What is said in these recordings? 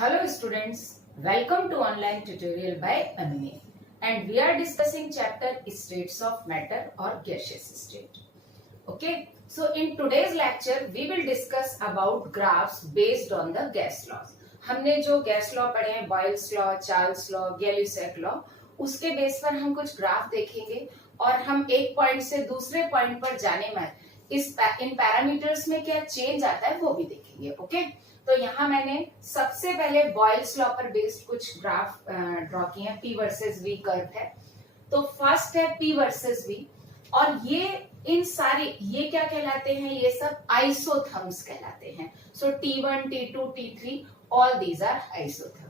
Hello students, welcome to online tutorial by Anmi, and we are discussing chapter states of matter or gaseous state. Okay, so in today's lecture we will discuss about graphs based on the gas laws. हमने जो gas law पढ़े हैं, Boyle's law, Charles law, Gay Lussac law, उसके base पर हम कुछ graph देखेंगे और हम एक पॉइंट से दूसरे पॉइंट पर जाने में इन पैरामीटर्स में क्या चेंज आता है वो भी देखेंगे. ओके, तो यहाँ मैंने सबसे पहले बॉयल्स लॉ पर बेस्ड कुछ ग्राफ ड्रॉ किए हैं. P वर्सेस V कर्व है. तो फर्स्ट है P वर्सेस V और इन सारे ये क्या कहलाते हैं, ये सब आइसोथर्म्स कहलाते हैं. So T1, T2, T3 all these are isotherm.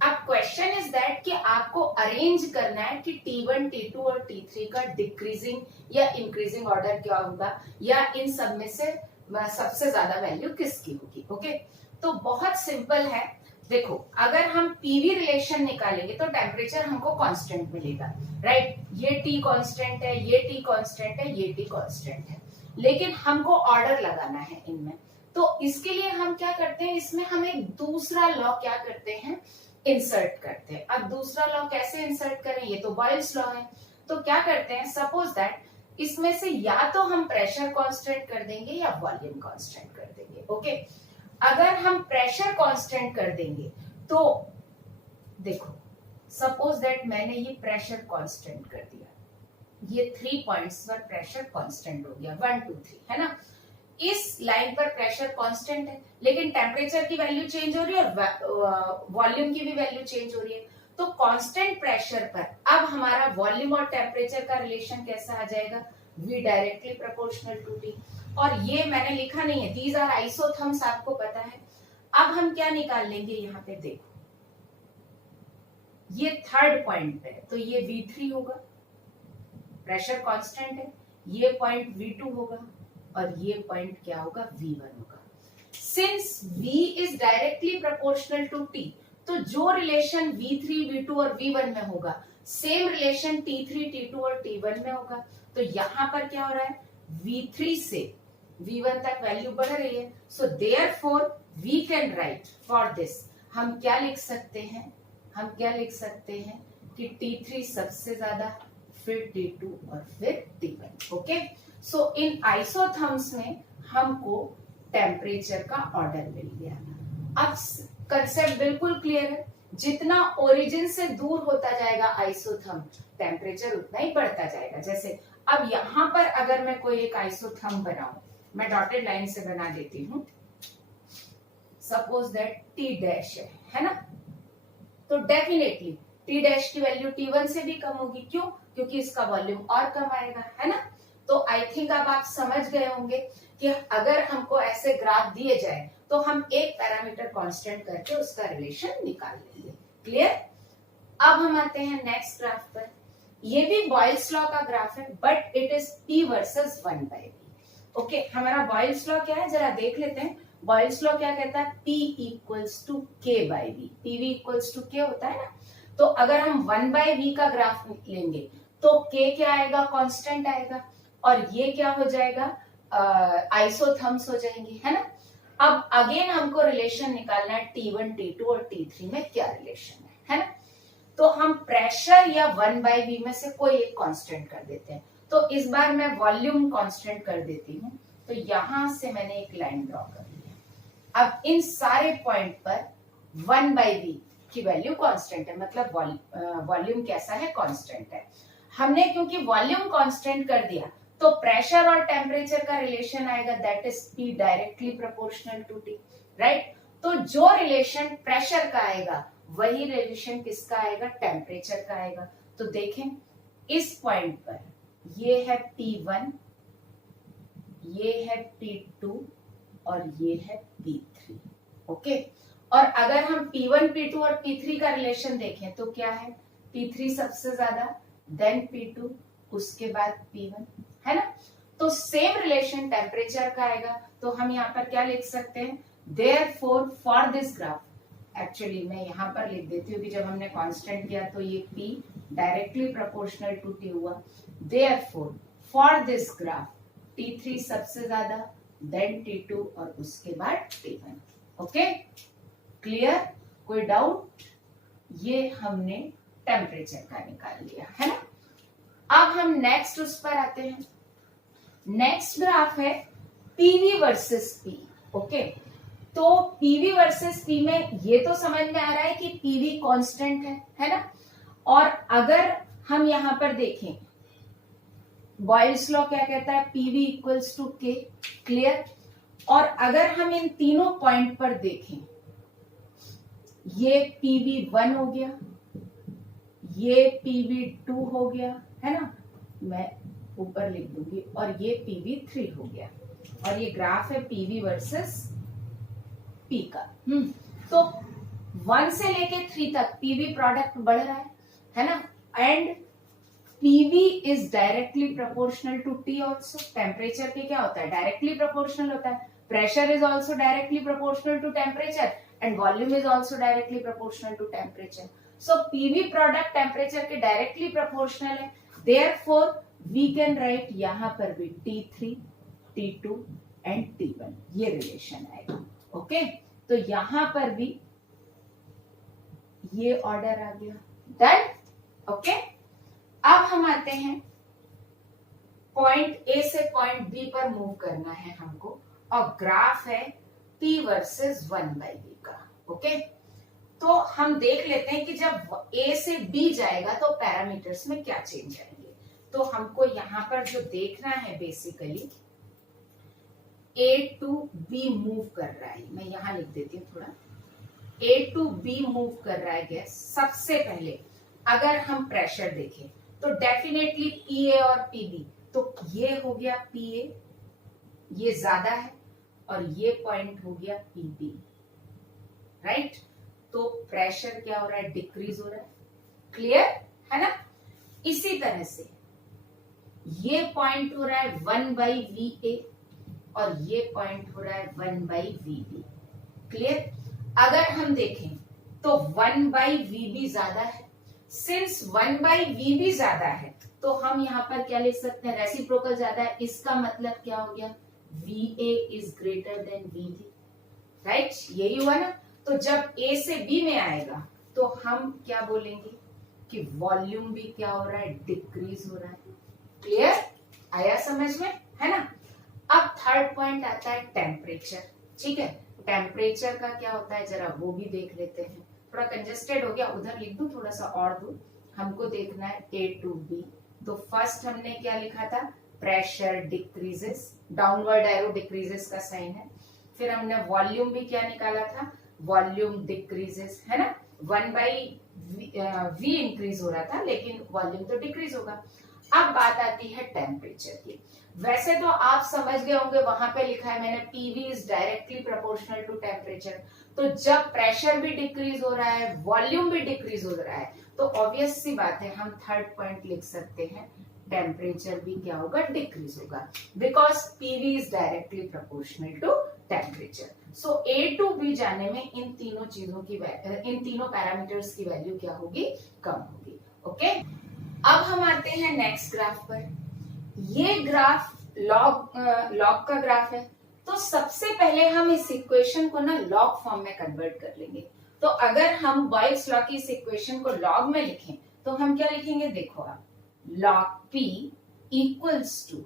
अब क्वेश्चन इज दैट कि आपको अरेंज करना है कि T1, T2 और T3 का डिक्रीजिंग या इंक्रीजिंग ऑर्डर क्या होगा, या इन सब में से सबसे ज्यादा वैल्यू किसकी होगी. ओके, तो बहुत सिंपल है. देखो, अगर हम पीवी रिलेशन निकालेंगे तो टेम्परेचर हमको कांस्टेंट मिलेगा, राइट. ये T कांस्टेंट है, ये T कांस्टेंट है, ये T कांस्टेंट है, लेकिन हमको ऑर्डर लगाना है इनमें. तो इसके लिए हम क्या करते हैं, इसमें हम एक दूसरा लॉ क्या करते हैं, इंसर्ट करते हैं. अब दूसरा लॉ कैसे इंसर्ट करें, ये तो बॉयल्स लॉ है. तो क्या करते हैं, सपोज दैट इसमें से या तो हम प्रेशर कांस्टेंट कर देंगे या वॉल्यूम कांस्टेंट कर देंगे. ओके, अगर हम प्रेशर कांस्टेंट कर देंगे तो देखो, सपोज दैट मैंने ये प्रेशर कांस्टेंट कर दिया, ये 3 पॉइंट्स पर प्रेशर कांस्टेंट हो गया, 1 2 3, है ना. इस लाइन पर प्रेशर कांस्टेंट है, लेकिन टेम्परेचर की वैल्यू चेंज हो रही है और वॉल्यूम की भी वैल्यू चेंज हो रही है. तो कांस्टेंट प्रेशर पर अब हमारा वॉल्यूम और टेम्परेचर का रिलेशन कैसा आ जाएगा, V directly proportional to T. और ये मैंने लिखा नहीं है, दीज आर आइसोथर्म्स, आपको पता है. अब हम क्या निकाल लेंगे, यहाँ पे देखो, ये थर्ड पॉइंट पे है तो ये V3 होगा, प्रेशर कांस्टेंट है. ये पॉइंट V2 होगा और ये पॉइंट क्या होगा, V1 होगा. Since V is directly proportional to T, तो जो रिलेशन V3, V2 और V1 में होगा, सेम रिलेशन T3, T2 और T1 में होगा. तो यहां पर क्या हो रहा है, V3 से V1 तक वैल्यू बढ़ रही है. So therefore we can write for this, हम क्या लिख सकते हैं, हम क्या लिख सकते हैं कि T3 सबसे ज्यादा, फिर T2 और फिर T1. ओके, सो इन आइसोथर्म्स में हमको टेम्परेचर का ऑर्डर मिल गया. अब कंसेप्ट बिल्कुल क्लियर है. जितना ओरिजिन से दूर होता जाएगा आइसोथर्म, टेम्परेचर उतना ही बढ़ता जाएगा. जैसे अब यहां पर अगर मैं कोई एक आइसोथर्म बनाऊं, मैं डॉटेड लाइन से बना देती हूं. सपोज दैट T डैश है ना, तो डेफिनेटली T डैश की वैल्यू T1 से भी कम होगी. क्यों? क्योंकि इसका वॉल्यूम और कम आएगा, है ना. तो आई थिंक अब आप समझ गए होंगे कि अगर हमको ऐसे ग्राफ दिए जाए तो हम एक पैरामीटर कांस्टेंट करके उसका रिलेशन निकाल लेंगे. क्लियर? अब हम आते हैं नेक्स्ट ग्राफ पर. ये भी बॉयल्स लॉ का ग्राफ है, but it is P versus 1/V. Okay, हमारा बॉयल्स लॉ क्या है, जरा देख लेते हैं. बॉयल्स लॉ क्या कहता है, P equals to K/V. PV equals to K होता है ना. तो अगर हम 1/V का ग्राफ लेंगे तो K क्या आएगा, कांस्टेंट आएगा, और ये क्या हो जाएगा, आइसोथर्म्स हो जाएंगे, है ना. अब अगेन हमको रिलेशन निकालना है T1, T2 और T3 में क्या रिलेशन है ना. तो हम प्रेशर या 1/V में से कोई एक कांस्टेंट कर देते हैं. तो इस बार मैं वॉल्यूम कांस्टेंट कर देती हूँ. तो यहां से मैंने एक लाइन ड्रॉ कर ली है. अब इन सारे पॉइंट पर 1/V की वैल्यू कांस्टेंट है, मतलब वॉल्यूम कैसा है, कांस्टेंट है. हमने क्योंकि वॉल्यूम कांस्टेंट कर दिया तो प्रेशर और टेम्परेचर का रिलेशन आएगा, that is P directly proportional to T, right. तो जो रिलेशन प्रेशर का आएगा वही रिलेशन किसका आएगा, टेम्परेचर का आएगा. तो देखें, इस पॉइंट पर ये है P1, ये है P2 और ये है P3. ओके, और अगर हम P1, P2 और P3 का रिलेशन देखें तो क्या है, P3 सबसे ज्यादा, देन P2, उसके बाद P1, है ना. तो सेम रिलेशन टेम्परेचर का आएगा. तो हम यहाँ पर क्या लिख सकते हैं, therefore for this graph, actually मैं यहाँ पर लिख देती हूँ कि जब हमने कांस्टेंट किया तो ये P directly proportional to T हुआ. Therefore for this graph T3 सबसे ज्यादा, देन T2 और उसके बाद T1. Okay, clear. कोई डाउट? ये हमने टेम्परेचर का निकाल लिया है ना। अब हम नेक्स्ट उस पर आते हैं। नेक्स्ट ग्राफ है पीवी वर्सेस पी। ओके, तो पीवी वर्सेस पी में ये तो समझ में आ रहा है कि पीवी कांस्टेंट है ना। और अगर हम यहां पर देखें, बॉयल्स लॉ क्या कहता है, पीवी इक्वल्स टू के, क्लियर। और अगर हम इन तीनों पॉइंट पर देखें, ये PV1 हो गया, ये PV2 हो गया, है ना, मैं ऊपर लिख दूंगी, और ये PV3 हो गया, और ये ग्राफ है PV वर्सेस P का। तो 1 से लेके 3 तक PV प्रोडक्ट बढ़ रहा है ना, and PV is directly proportional to T also. Temperature के क्या होता है, डायरेक्टली प्रोपोर्शनल होता है। Pressure is also directly proportional to temperature and volume is also directly proportional to temperature. So PV product temperature के directly proportional है, therefore we can write यहाँ पर भी T3, T2 and T1 ये relation आएगा। Okay, तो यहाँ पर भी ये ऑर्डर आ गया, डन। ओके, अब हम आते हैं पॉइंट A से पॉइंट B पर मूव करना है हमको, और ग्राफ है P वर्सेस 1/V का। ओके, तो हम देख लेते हैं कि जब A से B जाएगा तो पैरामीटर्स में क्या चेंज आएंगे। तो हमको यहां पर जो देखना है basically, A to B move कर रहा है, मैं यहां लिख देती हूँ थोड़ा, A to B मूव कर रहा है गैस। सबसे पहले अगर हम प्रेशर देखें तो डेफिनेटली PA और PB, तो ये हो गया PA, ये ज्यादा है, और ये पॉइंट हो गया PB, राइट। तो प्रेशर क्या हो रहा है, डिक्रीज हो रहा है, क्लियर है ना। इसी तरह से ये पॉइंट हो रहा है 1/VA, और ये पॉइंट हो रहा है 1/VB, क्लियर। अगर हम देखें तो 1/VB ज्यादा है। सिंस 1/VB ज्यादा है तो हम यहाँ पर क्या लिख सकते हैं, रेसिप्रोकल ज्यादा है, इसका मतलब क्या हो गया, VA is greater then VB, right, यही हुआ ना। तो जब A से B में आएगा तो हम क्या बोलेंगे कि वॉल्यूम भी क्या हो रहा है, डिक्रीज हो रहा है, क्लियर, आया समझ में, है ना। अब थर्ड पॉइंट आता है टेम्परेचर, ठीक है। टेम्परेचर का क्या होता है जरा वो भी देख लेते हैं। थोड़ा कंजेस्टेड हो गया, उधर लिख दूं, थोड़ा सा और दूं। हमको देखना है A to B, तो फर्स्ट हमने क्या लिखा था, pressure decreases, downward arrow decreases का साइन है। फिर हमने वॉल्यूम भी क्या निकाला था, वॉल्यूम डिक्रीजेस, है ना। 1/V इंक्रीज हो रहा था, लेकिन वॉल्यूम तो डिक्रीज होगा। अब बात आती है टेम्परेचर की। वैसे तो आप समझ गए होंगे, वहां पे लिखा है मैंने PV is directly proportional to temperature. तो जब प्रेशर भी डिक्रीज हो रहा है, वॉल्यूम भी डिक्रीज हो रहा है, तो ऑब्वियस सी बात है हम थर्ड पॉइंट लिख सकते हैं, टेम्परेचर भी क्या होगा, डिक्रीज होगा, because PV is directly proportional to temperature. So A to B जाने में इन तीनों चीजों की, इन तीनों पैरामीटर्स की वैल्यू क्या होगी, कम होगी। ओके, अब हम आते हैं नेक्स्ट ग्राफ पर। ये ग्राफ लॉग का ग्राफ है। तो सबसे पहले हम इस इक्वेशन को ना लॉग फॉर्म में कन्वर्ट कर लेंगे। तो अगर हम बॉयल्स लॉ की इस इक्वेशन को लॉग में लिखें तो हम क्या लिखेंगे, देखो आप, log P equals to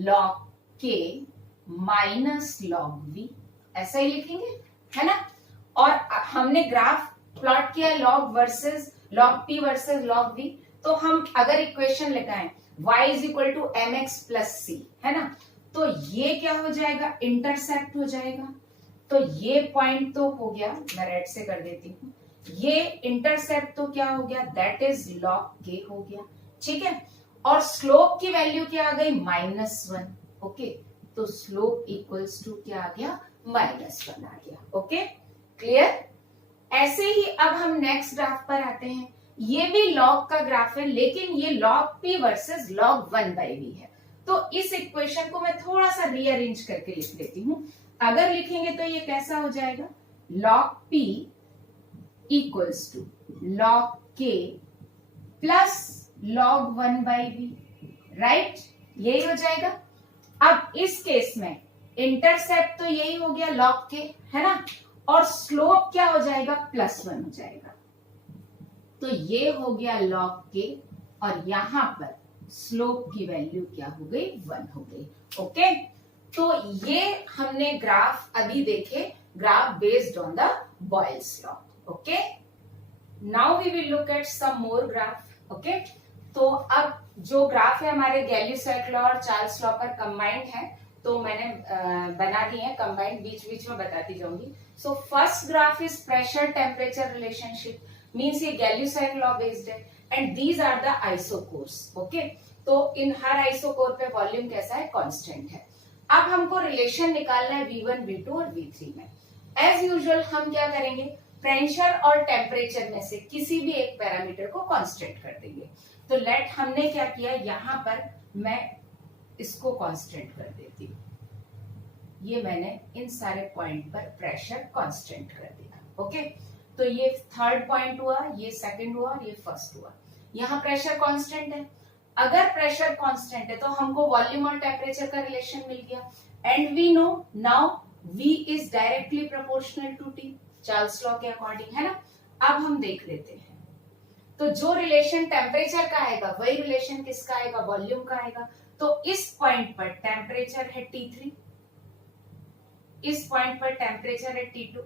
log K minus log V, ऐसा ही लिखेंगे, है ना। और हमने ग्राफ प्लॉट किया है log P versus log V। तो हम अगर इक्वेशन लगाएं y is equal to mx plus c, है ना, तो ये क्या हो जाएगा, इंटरसेप्ट हो जाएगा। तो ये पॉइंट तो हो गया, मैं रेड से कर देती हूँ, ये इंटरसेप्ट तो क्या हो गया, दैट इज log K हो गया, ठीक है। और स्लोप की वैल्यू क्या आ गई, -1, ओके। तो स्लोप इक्वल्स टू क्या आ गया, -1 आ गया, ओके, क्लियर। ऐसे ही अब हम नेक्स्ट ग्राफ पर आते हैं। ये भी लॉग का ग्राफ है, लेकिन ये log P versus log 1/V है। तो इस इक्वेशन को मैं थोड़ा सा रीअरेंज करके लिख देती हूँ। अगर लिखेंगे तो ये कैसा हो जाएगा, log P equals to log K plus log 1/V, right, यही हो जाएगा। अब इस केस में इंटरसेप्ट तो यही हो गया log K, है ना, और स्लोप क्या हो जाएगा, +1 हो जाएगा। तो ये हो गया log k और यहां पर स्लोप की वैल्यू क्या हो गई, 1 हो गई। ओके, तो ये हमने ग्राफ अभी देखे, graph based on the Boyle's law. Okay, now we will look at some more graph. Okay, तो अब जो ग्राफ है हमारे गैली-सेट लॉ और चार्ल्स लॉ पर कंबाइंड है, तो मैंने बना दिए हैं कंबाइंड, बीच बीच में बताती जाऊंगी। So first graph is pressure temperature relationship, means ये गैली-सेट लॉ बेस्ड है and these are the isochores. Okay, तो इन हर आइसोकोर पे वॉल्यूम कैसा है, कांस्टेंट है। अब हमको रिलेशन निकालना है V1, V2 और V3 में। एज यूजुअल हम क्या करेंगे, प्रेशर और टेम्परेचर में से किसी भी एक पैरामीटर को कांस्टेंट कर देंगे। तो लेट हमने क्या किया, यहां पर मैं इसको कांस्टेंट कर देती हूँ, ये मैंने इन सारे पॉइंट पर प्रेशर कांस्टेंट कर दिया। ओके, तो ये थर्ड पॉइंट हुआ, ये सेकंड हुआ और ये फर्स्ट हुआ। यहाँ प्रेशर कांस्टेंट है, अगर प्रेशर कांस्टेंट है तो हमको वॉल्यूम और टेम्परेचर का रिलेशन मिल गया and we know now V is directly proportional to T, Charles law के अकॉर्डिंग, है ना। अब हम देख लेते हैं, तो जो रिलेशन टेम्परेचर का आएगा वही रिलेशन किसका आएगा, वॉल्यूम का आएगा। तो इस पॉइंट पर टेम्परेचर है T3, इस पॉइंट पर टेम्परेचर है T2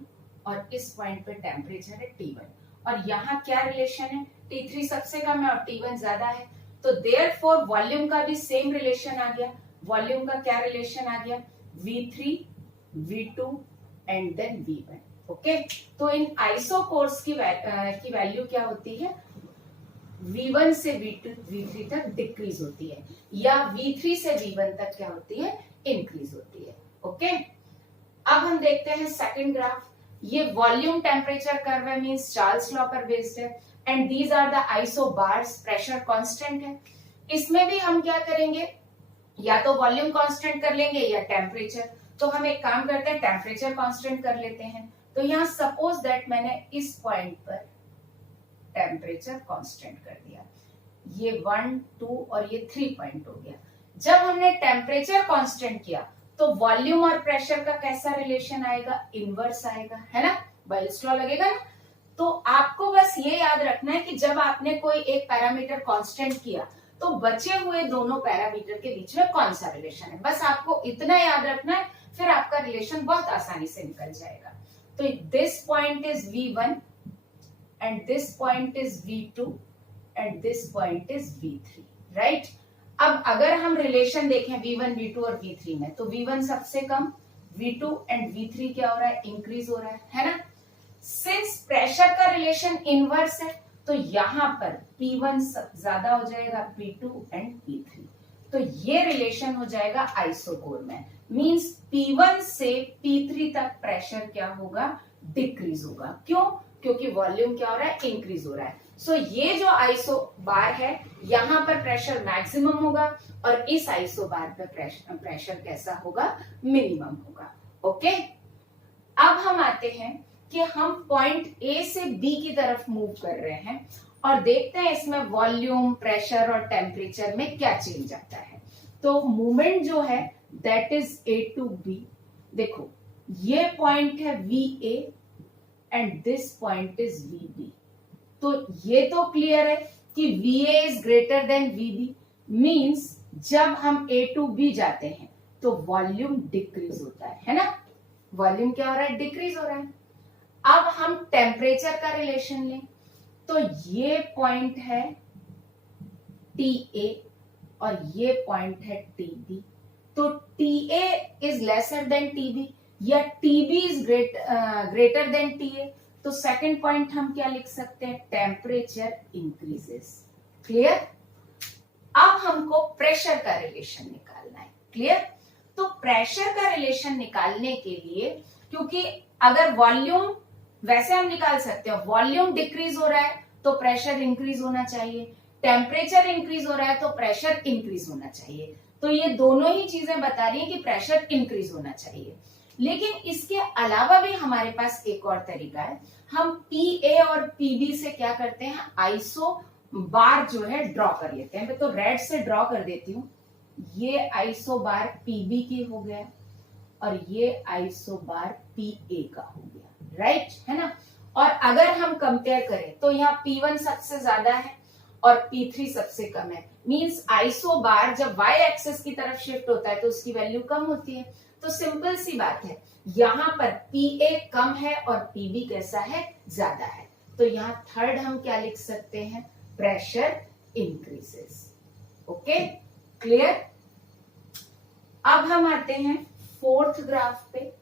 और इस पॉइंट पर टेम्परेचर है T1। और यहाँ क्या रिलेशन है, T3 सबसे कम है और T1 ज्यादा है, तो देयरफॉर वॉल्यूम का भी सेम रिलेशन आ गया। वॉल्यूम का क्या रिलेशन आ गया, V3, V2 and then V1। Okay, तो इन आइसोकोर्स की वैल्यू क्या होती है, V1 से V2 V3 तक डिक्रीज होती है या V3 से V1 तक क्या होती है, इंक्रीज होती है। ओके, अब हम देखते हैं सेकंड ग्राफ। ये वॉल्यूम टेम्परेचर कर्व है, मींस चार्ल्स लॉ पर बेस्ड है and these are the isobars, pressure constant है। इसमें भी हम क्या करेंगे, या तो वॉल्यूम कांस्टेंट कर लेंगे या टेम्परेचर। तो हम एक काम करते हैं, टेम्परेचर कांस्टेंट कर लेते हैं। तो यहाँ सपोज दैट मैंने इस पॉइंट पर टेम्परेचर कांस्टेंट कर दिया, ये 1, 2 और ये 3 पॉइंट हो गया। जब हमने टेम्परेचर कांस्टेंट किया तो वॉल्यूम और प्रेशर का कैसा रिलेशन आएगा, इनवर्स आएगा, है ना, बॉयल्स लॉ लगेगा ना। तो आपको बस ये याद रखना है कि जब आपने कोई एक पैरामीटर कांस्टेंट किया तो बचे हुए दोनों पैरामीटर के बीच में कौन सा रिलेशन है, बस आपको इतना याद रखना है, फिर आपका रिलेशन बहुत आसानी से निकल जाएगा। तो this point is V1 and this point is V2 and this point is V3, right? अब अगर हम रिलेशन देखें V1, V2 और V3 में, तो V1 सबसे कम, V2 एंड V3 क्या हो रहा है, इंक्रीज हो रहा है ना। सिंस प्रेशर का रिलेशन इनवर्स है तो यहां पर P1 ज्यादा हो जाएगा P2 एंड P3, तो ये रिलेशन हो जाएगा आइसोकोर में, मींस P1 से P3 तक प्रेशर क्या होगा, डिक्रीज होगा। क्यों, क्योंकि वॉल्यूम क्या हो रहा है, इंक्रीज हो रहा है। सो ये जो आइसो बार है यहां पर प्रेशर मैक्सिमम होगा और इस आइसो बार पर प्रेशर कैसा होगा, मिनिमम होगा। ओके, अब हम आते हैं कि हम पॉइंट ए से बी की तरफ मूव कर रहे हैं और देखते हैं इसमें वॉल्यूम, प्रेशर और टेम्परेचर में क्या चेंज आता है। तो मूवमेंट जो है that is A to B. देखो ये पॉइंट है V A and this point is V B. तो ये तो क्लियर है कि V A is greater than V B, means जब हम ए टू बी जाते हैं तो वॉल्यूम डिक्रीज होता है ना, वॉल्यूम क्या हो रहा है, डिक्रीज हो रहा है। अब हम टेम्परेचर का रिलेशन लें तो ये पॉइंट है टी ए और ये पॉइंट है टी बी। तो T A is lesser than T B या T B is greater than T A, तो सेकंड पॉइंट हम क्या लिख सकते हैं, टेम्परेचर इंक्रीजेस। क्लियर। अब हमको प्रेशर का रिलेशन निकालना है। क्लियर। तो प्रेशर का रिलेशन निकालने के लिए, क्योंकि अगर वॉल्यूम, वैसे हम निकाल सकते हैं वॉल्यूम डिक्रीज हो रहा है तो प्रेशर इंक्रीज होना चाहिए, टेम्परेचर इंक्रीज हो रहा है तो प्रेशर इंक्रीज होना चाहिए। तो ये दोनों ही चीजें बता रही है कि प्रेशर इंक्रीज होना चाहिए। लेकिन इसके अलावा भी हमारे पास एक और तरीका है, हम पी ए और पी बी से क्या करते हैं, आइसो बार जो है ड्रॉ कर लेते हैं। मैं तो रेड से ड्रॉ कर देती हूँ, ये आइसो बार पी बी की हो गया और ये आइसो बार पी ए का हो गया, राइट, है ना। और अगर हम कंपेयर करें तो यहाँ P1 सबसे ज्यादा है और P3 सबसे कम है। मींस आइसोबार जब y एक्सिस की तरफ शिफ्ट होता है तो उसकी वैल्यू कम होती है। तो सिंपल सी बात है, यहाँ पर Pa कम है और Pb कैसा है, ज्यादा है। तो यहाँ थर्ड हम क्या लिख सकते हैं, प्रेशर इंक्रीजेस। Okay, clear. अब हम आते हैं फोर्थ ग्राफ पे।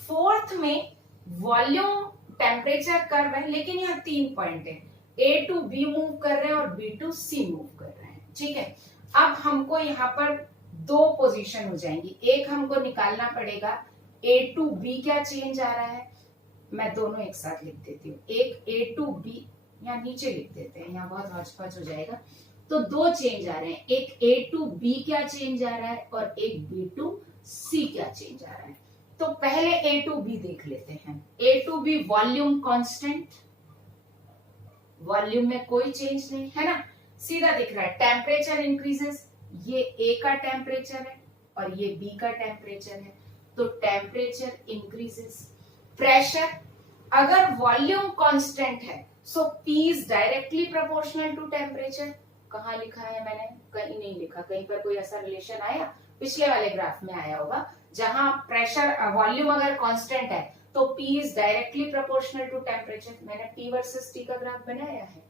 फोर्थ में वॉल्यूम टेम्परेचर कर्व है, लेकिन यहाँ 3 पॉइंट है, A टू B मूव कर रहे हैं और B टू C मूव कर रहे हैं, ठीक है। अब हमको यहाँ पर 2 पोजीशन हो जाएंगी। एक हमको निकालना पड़ेगा A टू B क्या चेंज आ रहा है, मैं दोनों एक साथ लिख देती हूँ। एक A टू B यहाँ नीचे लिख देते हैं, यहाँ बहुत हौच-पौच हो जाएगा। तो 2 चेंज आ रहे हैं, एक A टू B क्या चेंज आ रहा है और एक B टू C क्या चेंज आ रहा है। तो पहले A टू B देख लेते हैं। A to B volume constant, volume में कोई चेंज नहीं है ना, सीधा दिख रहा है। टेम्परेचर इंक्रीजेस, ये A का टेम्परेचर है और ये B का टेम्परेचर है, तो टेम्परेचर इंक्रीजेस। प्रेशर, अगर वॉल्यूम कांस्टेंट है so P is directly proportional to temperature. कहाँ लिखा है मैंने, कहीं नहीं लिखा, कहीं पर कोई ऐसा रिलेशन आया, पिछले वाले ग्राफ में आया होगा, जहां प्रेशर वॉल्यूम अगर कांस्टेंट है तो P is directly proportional to temperature. मैंने P वर्सेस T का ग्राफ बनाया है,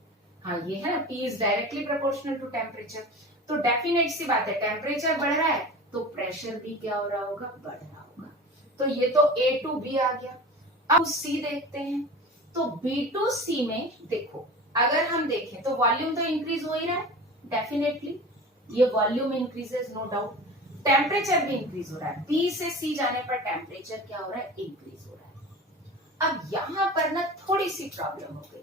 हाँ ये है ना, P is directly proportional to temperature. तो डेफिनेट सी बात है, टेम्परेचर बढ़ रहा है तो प्रेशर भी क्या हो रहा होगा, बढ़ रहा होगा। तो ये तो A टू B आ गया। अब C देखते हैं, तो B टू C में देखो, अगर हम देखें तो वॉल्यूम तो इंक्रीज हो ही रहा है डेफिनेटली, ये volume increases no doubt. Temperature भी इंक्रीज हो रहा है, B से C जाने पर टेम्परेचर क्या हो रहा है, इंक्रीज हो रहा है। अब यहाँ पर ना थोड़ी सी प्रॉब्लम हो गई,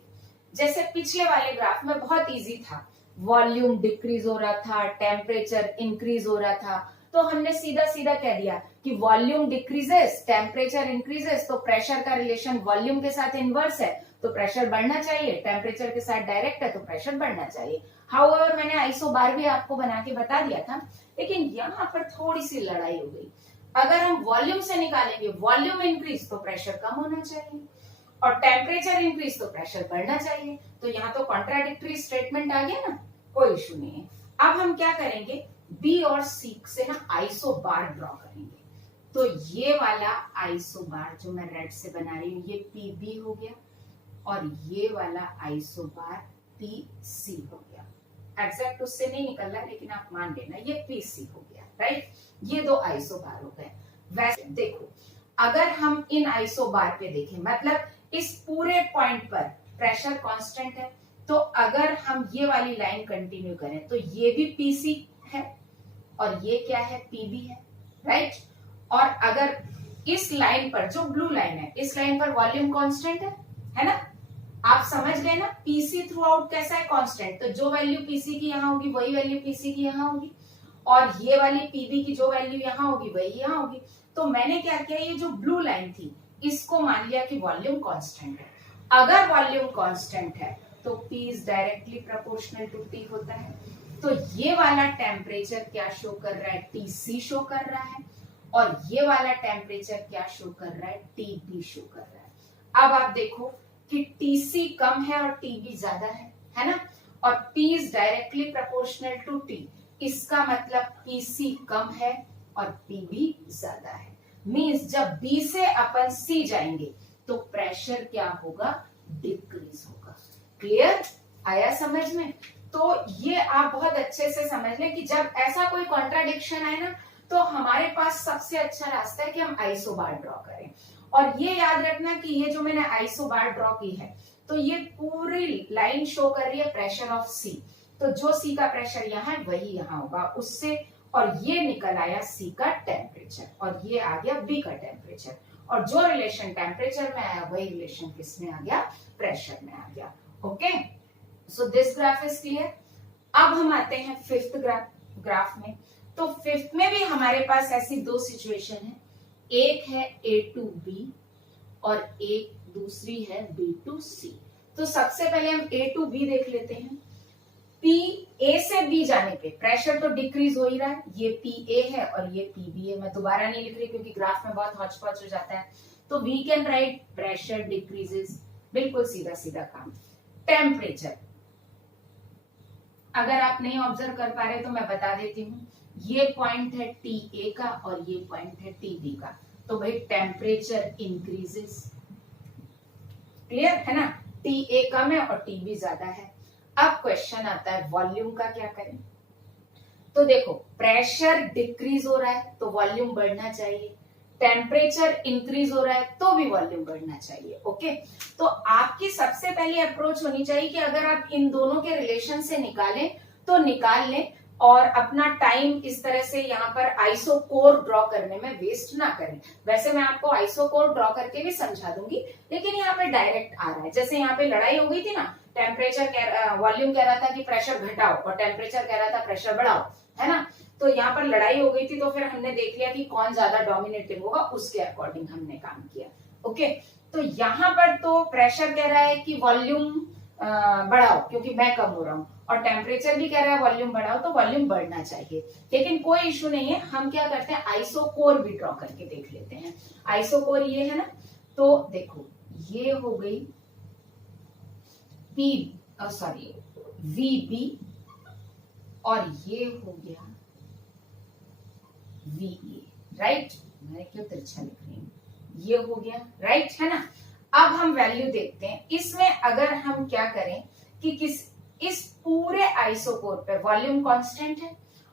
जैसे पिछले वाले ग्राफ में बहुत इजी था, वॉल्यूम डिक्रीज हो रहा था, टेम्परेचर इंक्रीज हो रहा था, तो हमने सीधा सीधा कह दिया कि वॉल्यूम डिक्रीजेस टेम्परेचर इंक्रीजेस, तो प्रेशर का रिलेशन वॉल्यूम के साथ इनवर्स है, तो प्रेशर बढ़ना चाहिए, टेम्परेचर के साथ डायरेक्ट है तो प्रेशर बढ़ना चाहिए। हाउएवर मैंने आइसोबार भी आपको बना के बता दिया था, लेकिन यहाँ पर थोड़ी सी लड़ाई हो गई। अगर हम वॉल्यूम से निकालेंगे वॉल्यूम इंक्रीज तो प्रेशर कम होना चाहिए, और टेम्परेचर इंक्रीज तो प्रेशर बढ़ना चाहिए। तो यहाँ तो कॉन्ट्राडिक्टरी स्टेटमेंट आ गया ना, कोई इशू नहीं है। अब हम क्या करेंगे, बी और सी से ना आइसोबार ड्रॉ करेंगे। तो ये वाला आइसोबार जो मैं रेड से बना रही हूँ, ये पीबी हो गया, और ये वाला आइसोबार पीसी हो गया। एग्जैक्ट उससे नहीं निकल रहा, लेकिन आप मान लेना ये पीसी हो गया, राइट। ये 2 आइसोबार हो गए। वैसे देखो, अगर हम इन आइसोबार पे देखें, मतलब इस पूरे पॉइंट पर प्रेशर कांस्टेंट है, तो अगर हम ये वाली लाइन कंटिन्यू करें तो ये भी पीसी है और ये क्या है, पीबी है, राइट। और अगर इस लाइन पर, जो ब्लू लाइन है, इस लाइन पर वॉल्यूम कांस्टेंट है ना, आप समझ गए ना, पीसी थ्रू आउट कैसा है, कांस्टेंट। तो जो वैल्यू पीसी की यहाँ होगी वही वैल्यू पीसी की यहाँ होगी, और ये वाली पीबी की जो वैल्यू यहाँ होगी वही यहाँ होगी। तो मैंने क्या किया, ये जो ब्लू लाइन थी इसको मान लिया कि वॉल्यूम कांस्टेंट है। अगर वॉल्यूम कांस्टेंट है तो P is directly proportional to T होता है। तो ये वाला टेम्परेचर क्या शो कर रहा है, TC शो कर रहा है, और ये वाला टेम्परेचर क्या शो कर रहा है, TB शो कर रहा है। अब आप देखो कि TC कम है और TB ज्यादा है ना, और P is directly proportional to T, इसका मतलब PC कम है और PB ज्यादा है। मींस जब B से अपन C जाएंगे तो प्रेशर क्या होगा, डिक्रीज होगा। क्लियर, आया समझ में। तो ये आप बहुत अच्छे से समझ लें कि जब ऐसा कोई कॉन्ट्राडिक्शन आए ना, तो हमारे पास सबसे अच्छा रास्ता है कि हम आइसोबार ड्रॉ करें। और ये याद रखना कि ये जो मैंने आइसोबार ड्रॉ की है, तो ये पूरी लाइन शो कर रही है प्रेशर ऑफ C। तो जो C का प्रेशर यहाँ है वही यहाँ होगा उससे, और ये निकल आया C का टेम्परेचर, और ये आ गया B का टेम्परेचर, और जो रिलेशन टेम्परेचर में आया वही रिलेशन किस में आ गया, प्रेशर में आ गया। Okay, so this graph is clear. अब हम आते हैं फिफ्थ ग्राफ में। तो फिफ्थ में भी हमारे पास ऐसी 2 सिचुएशन है, एक है A टू B और एक दूसरी है B टू C। तो सबसे पहले हम A टू B देख लेते हैं। P A से B जाने पे प्रेशर तो डिक्रीज हो ही रहा है, ये PA है और ये PB है। मैं दोबारा नहीं लिख रही क्योंकि ग्राफ में बहुत हौच-पौच हो जाता है। तो we can write pressure decreases, बिल्कुल सीधा सीधा काम। टेम्परेचर अगर आप नहीं ऑब्जर्व कर पा रहे तो मैं बता देती हूँ, ये पॉइंट है टी ए का और ये पॉइंट है टी बी का, तो भाई टेम्परेचर इंक्रीजेस, क्लियर है ना, टी ए कम है और टी बी ज्यादा है। अब क्वेश्चन आता है वॉल्यूम का क्या करें, तो देखो प्रेशर डिक्रीज हो रहा है तो वॉल्यूम बढ़ना चाहिए, टेम्परेचर इंक्रीज हो रहा है तो भी वॉल्यूम बढ़ना चाहिए। ओके, तो आपकी सबसे पहली अप्रोच होनी चाहिए कि अगर आप इन दोनों के रिलेशन से निकालें तो निकाल लें और अपना टाइम इस तरह से यहाँ पर आइसोकोर ड्रॉ करने में वेस्ट ना करें। वैसे मैं आपको आइसोकोर ड्रॉ करके भी समझा दूंगी, लेकिन यहाँ पे डायरेक्ट आ रहा है। जैसे यहाँ पे लड़ाई हो गई थी ना, टेम्परेचर वॉल्यूम कह रहा था कि प्रेशर घटाओ और टेम्परेचर कह रहा था प्रेशर बढ़ाओ, है ना, तो यहाँ पर लड़ाई हो गई थी, तो फिर हमने देख लिया कि कौन ज्यादा डोमिनेटिव होगा, उसके अकॉर्डिंग हमने काम किया। ओके, तो यहाँ पर तो प्रेशर कह रहा है कि वॉल्यूम बढ़ाओ क्योंकि मैं कम हो रहा हूँ, और टेम्परेचर भी कह रहा है वॉल्यूम बढ़ाओ, तो वॉल्यूम बढ़ना चाहिए। लेकिन कोई इश्यू नहीं है, हम क्या करते हैं आइसोकोर भी ड्रॉ करके देख लेते हैं। आइसोकोर ये है ना, तो देखो ये हो गई पी सॉरी वीबी और ये हो गया वीए, राइट, मैं क्यों तिरछा लिख रही हूँ, ये हो गया, राइट है ना। अब हम वैल्यू देखते हैं इसमें, अगर हम क्या करें कि इस पूरे आइसोकोर पे वॉल्यूम कांस्टेंट है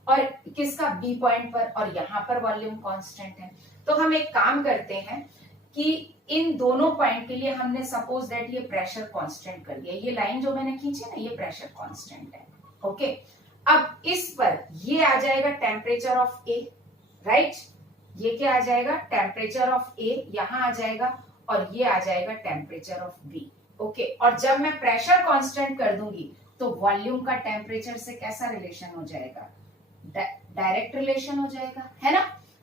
और किसका बी पॉइंट पर, और यहाँ पर वॉल्यूम कांस्टेंट है, तो हम एक काम करते हैं कि इन दोनों पॉइंट के लिए हमने सपोज दैट ये प्रेशर कांस्टेंट कर दिया, ये लाइन जो मैंने खींची ना ये प्रेशर कांस्टेंट है। ओके, अब इस पर ये आ जाएगा टेम्परेचर ऑफ ए, राइट, ये क्या आ जाएगा टेम्परेचर ऑफ ए, यहां आ जाएगा, और ये आ जाएगा टेम्परेचर ऑफ बी। ओके, और जब मैं प्रेशर कांस्टेंट कर दूंगी तो वॉल्यूम का टेम्परेचर से कैसा रिलेशन हो जाएगा, डायरेक्ट रिलेशन हो जाएगा, है ना,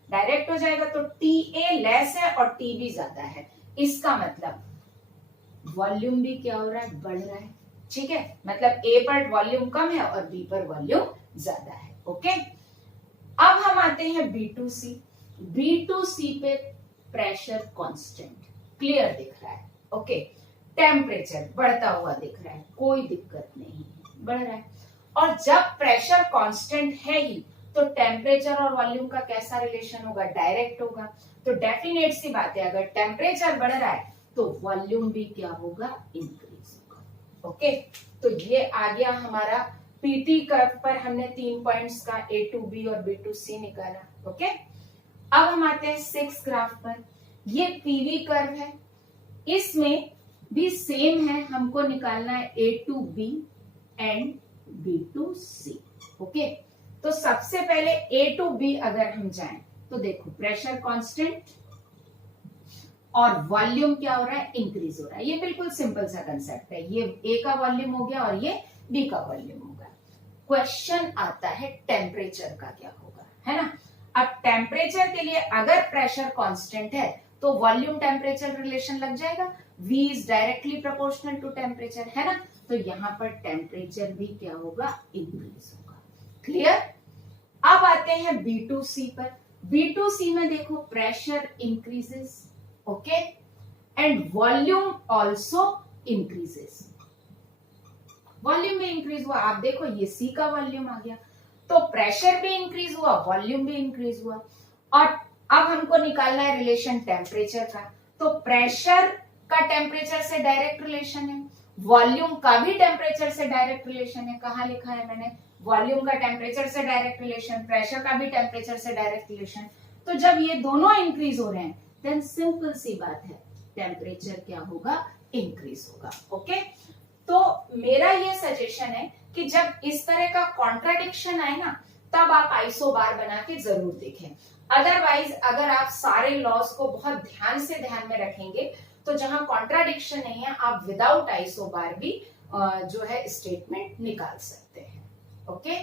डायरेक्ट हो जाएगा। तो टी ए लेस है और टी बी ज्यादा है, इसका मतलब वॉल्यूम भी क्या हो रहा है, बढ़ रहा है। ठीक है, मतलब ए पर वॉल्यूम कम है और बी पर वॉल्यूम ज्यादा है। ओके, अब हम आते हैं B2C। B2C पे प्रेशर कांस्टेंट क्लियर दिख रहा है। ओके, टेम्परेचर बढ़ता हुआ दिख रहा है, कोई दिक्कत नहीं है, बढ़ रहा है। और जब प्रेशर कांस्टेंट है ही तो टेम्परेचर और वॉल्यूम का कैसा रिलेशन होगा, डायरेक्ट होगा। तो डेफिनेट सी बात है, अगर टेम्परेचर बढ़ रहा है तो वॉल्यूम भी क्या होगा, इंक्रीज होगा। ओके, तो ये आ गया हमारा पीटी कर्व पर हमने 3 पॉइंट्स का ए टू बी और बी टू सी निकाला। ओके, अब हम आते हैं 6 ग्राफ पर, ये पीवी कर्व है, इसमें भी सेम है, हमको निकालना है A to B and B to C. Okay, तो सबसे पहले ए टू बी अगर हम जाएं तो देखो प्रेशर कांस्टेंट और वॉल्यूम क्या हो रहा है, इंक्रीज हो रहा है। ये बिल्कुल सिंपल सा कंसेप्ट है, ये ए का वॉल्यूम हो गया और ये बी का वॉल्यूम होगा। क्वेश्चन आता है टेम्परेचर का क्या होगा, है ना। अब टेम्परेचर के लिए अगर प्रेशर कांस्टेंट है तो वॉल्यूम टेम्परेचर रिलेशन लग जाएगा, V is directly proportional to temperature, है ना, तो यहाँ पर टेम्परेचर भी क्या होगा, इंक्रीज होगा। क्लियर। अब आते हैं B2C पर। B2C में देखो pressure increases, okay, and volume also increases, volume भी इंक्रीज हुआ। आप देखो ये सी का वॉल्यूम आ गया, तो प्रेशर भी इंक्रीज हुआ, वॉल्यूम भी इंक्रीज हुआ। और अब हमको निकालना है रिलेशन टेम्परेचर का, तो प्रेशर का टेम्परेचर से डायरेक्ट रिलेशन है, वॉल्यूम का भी टेम्परेचर से डायरेक्ट रिलेशन है। कहाँ लिखा है मैंने, वॉल्यूम का टेम्परेचर से डायरेक्ट रिलेशन, प्रेशर का भी टेम्परेचर से डायरेक्ट रिलेशन। तो जब ये दोनों इंक्रीज हो रहे हैं देन सिंपल सी बात है, टेम्परेचर क्या होगा, इंक्रीज होगा। ओके, तो मेरा ये सजेशन है कि जब इस तरह का कॉन्ट्राडिक्शन आए ना, तब आप आइसो बार बना के जरूर देखें। अदरवाइज अगर आप सारे लॉस को बहुत ध्यान से ध्यान में रखेंगे तो जहां कॉन्ट्राडिक्शन नहीं है आप विदाउट आइसो बार भी जो है स्टेटमेंट निकाल सकते हैं। ओके।